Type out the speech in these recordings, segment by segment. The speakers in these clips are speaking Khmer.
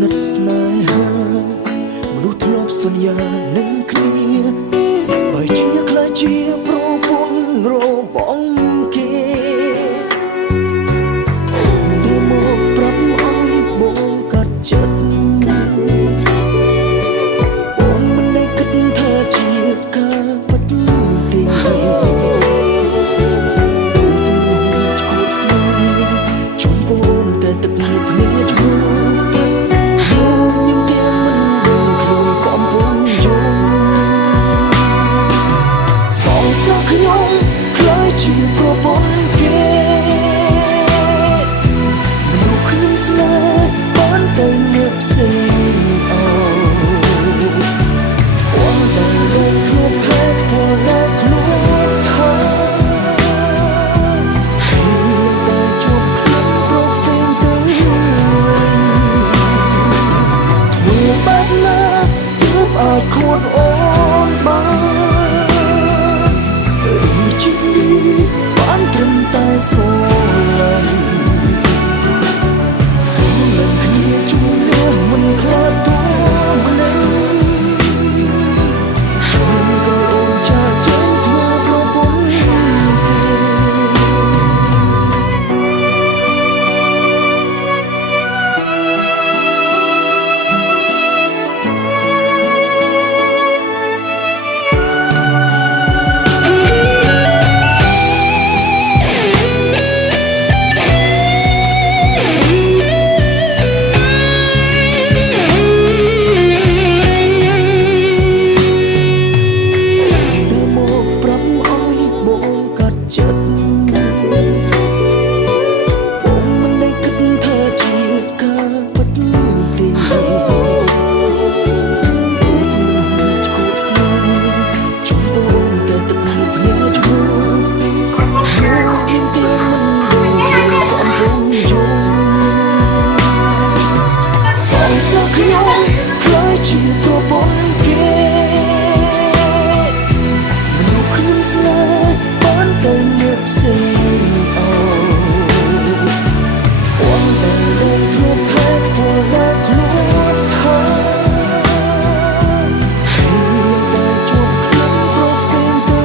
និតស្នេហាមនុស្សធ្លាប់សន្យានឹងគ្នាបើជាខ្លាចជាប្រពន្ធរបស់គេដែលមកប្រាប់ឲ្យបងកាត់ចិត្តបងមិនได้គិតថាជាការពិតទេជូនពូនតែទឹកភ្នែកយូរខ្ញុំខ្លាចជាប្រពន្ធគេមនុស្សខ្ញុំស្នេហ៍បានតែអ្នកផ្សេងអូតែលោកធ្លាប់ថែពលតែធ្លាប់ថាតែជួបខ្ញុំប្រពផ្សេងទៅធ្វើបែបណាទើបអាចខួតអូនបានបានត្រឹមតែស្រឡាញ់គ្នាជួយមិនខ្លាចតួម្លេះជួយក៏អូនចាចេញធ្វើប្រពន្ធចិត្តបងមិនได้គិតថាជាការពិតទេគូស្នេហ៍ជូនបងតែទឹកភ្នែកយូរខ្ញុំទីមិនកំពុងយំសងសឹកខ្ញុំខ្លាចជាប្រពន្ធគេមនុស្សខ្ញុំស្នេហ៍បានតែអ្នកផ្សេងអូនតែលោកធ្លាប់ថែពលតែធ្លាប់ថាតែជួបខ្ញុំប្រពផ្សេងទៅ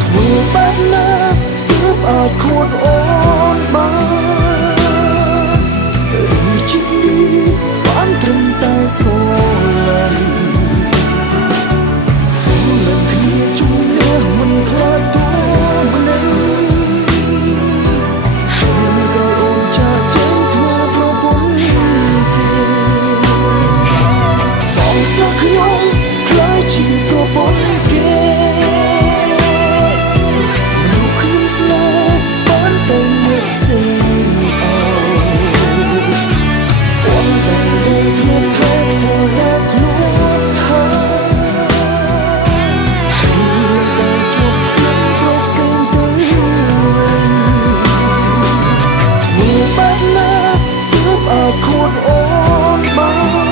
ធ្វើបែបណាទើបអាចខួតអូនបានឬជីវិតបានត្រឹមតែស្រឡាញ់ខ្ញុំខ្លាចជាប្រពន្ធគេមនុស្សខ្ញុំស្នេហ៍បានតែអ្នកផ្សេងអូនតែលោកធ្លាប់ថែពលតែធ្លាប់ថាតែជួបខ្ញុំប្រពផ្សេងទៅធ្វើបែបណាទើបអាចខួតអូនបាន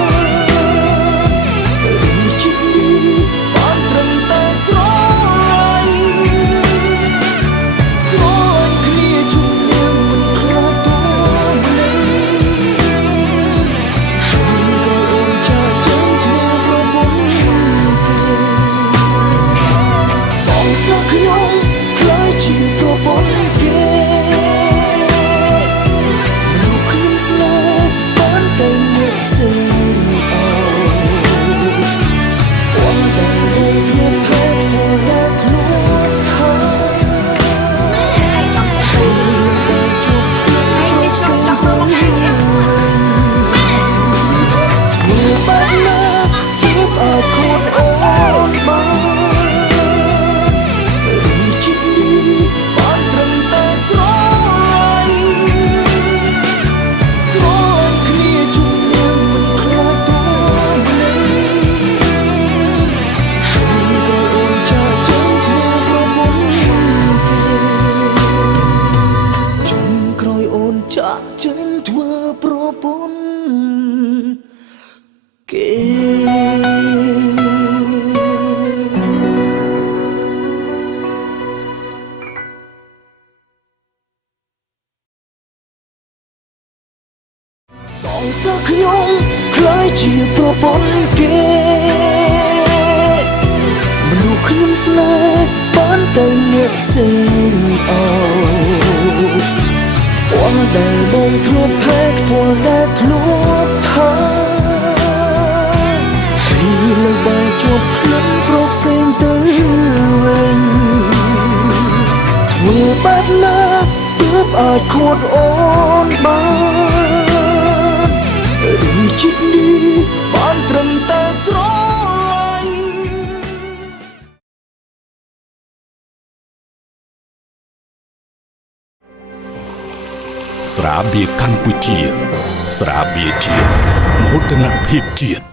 បានត្រឹមតែស្រឡាញ់គ្នាជួយមិនខ្លាចតួម្លេះជួយក៏អូនចាចេញធ្វើប្រពន្ធគេសងសឹកខ្ញុំខ្លាចជាប្រពន្ធគេមនុស្សខ្ញុំស្នេហ៍បានតែអ្នកផ្សេងចាក់ចេញធ្វើប្រពន្ធគេ សងសើខ្ញុំคล้ายជាប្រពន្ធគេមនុស្សខ្ញុំស្នេហ៍បានទៅអ្នកផ្សេងអោពណ៌ដែលបងធ្លាប់ថែពណ៌ដែលធ្លាប់ថាហើយលើបែរជាប់ខ្លួនប្រពផ្សេងទៅវិញធ្វើបែបណាទើបអាចខួតអូនបានឬជីវិតនេះបានត្រឹមតែស្រឡាញ់ស្រាបៀរកម្ពុជាស្រាបៀរជាតិមោទនភាពជាតិ